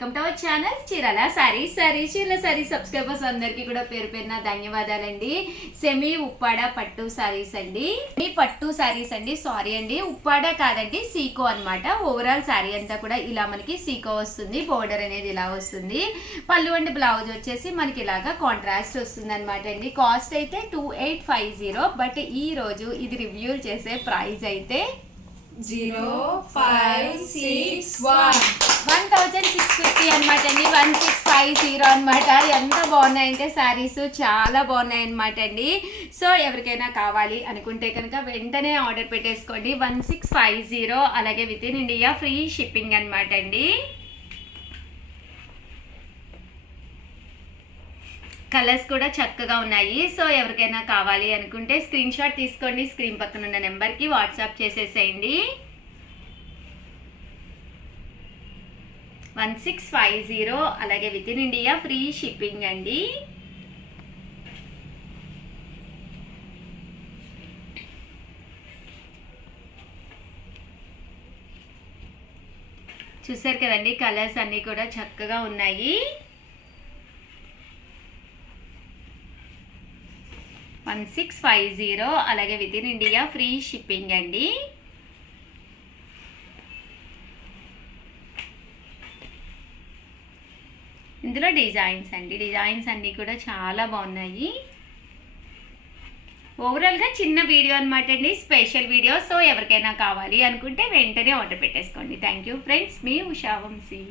Welcome to our channel Chirala Chirala subscribers అందరికీ కూడా పేరు పేరున ధన్యవాదాలండి. సెమీ ఉప్పాడ పట్టు సారీస్ అండి. మీ పట్టు సారీస్ అండి, సారీ అండి, ఉప్పాడ కాదండి, సీకో అన్నమాట. ఓవరాల్ సారీ అంతా కూడా ఇలా మనకి సీకో వస్తుంది. బోర్డర్ అనేది ఇలా వస్తుంది. పళ్ళు అండ్ బ్లౌజ్ వచ్చేసి మనకి ఇలాగా కాంట్రాస్ట్ వస్తుంది అనమాట అండి. కాస్ట్ అయితే 2850. బట్ ఈ రోజు ఇది రివ్యూ చేసే ప్రైస్ అయితే 1650 అనమాట అండి. 1650 అనమాట. ఎంత బాగున్నాయంటే శారీస్ చాలా బాగున్నాయి అనమాట అండి. సో ఎవరికైనా కావాలి అనుకుంటే కనుక వెంటనే ఆర్డర్ పెట్టేసుకోండి. 1650, అలాగే with in India free shipping అనమాట అండి. కలర్స్ కూడా చక్కగా ఉన్నాయి. సో ఎవరికైనా కావాలి అనుకుంటే స్క్రీన్ షాట్ తీసుకోండి. స్క్రీన్ పక్కన ఉన్న నెంబర్కి వాట్సాప్ చేసేసేయండి. 1650, అలాగే with in India free shipping అండి. చూసారు కదండి, కలర్స్ అన్నీ కూడా చక్కగా ఉన్నాయి. 1650, అలాగే with in India free shipping అండి. ఇందులో డిజైన్స్ అండి, డిజైన్స్ అన్నీ కూడా చాలా బాగున్నాయి. ఓవరాల్గా చిన్న వీడియో అనమాట అండి, స్పెషల్ వీడియో. సో ఎవరికైనా కావాలి అనుకుంటే వెంటనే ఆర్డర్ పెట్టేసుకోండి. థ్యాంక్ యూ ఫ్రెండ్స్, మీ ఉషా వంశీ.